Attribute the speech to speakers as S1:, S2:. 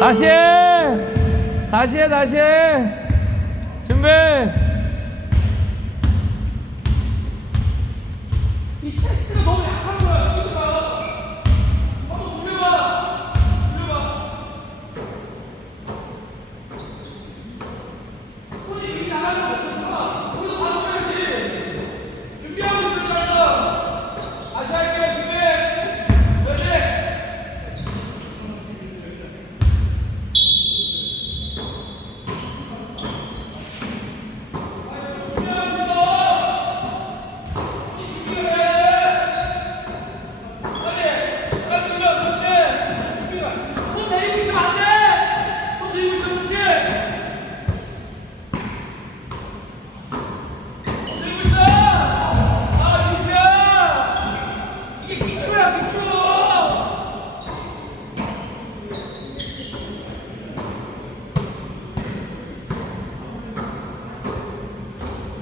S1: 다시 해! 다시 해, 다시 해! 준비! 비추야 비추.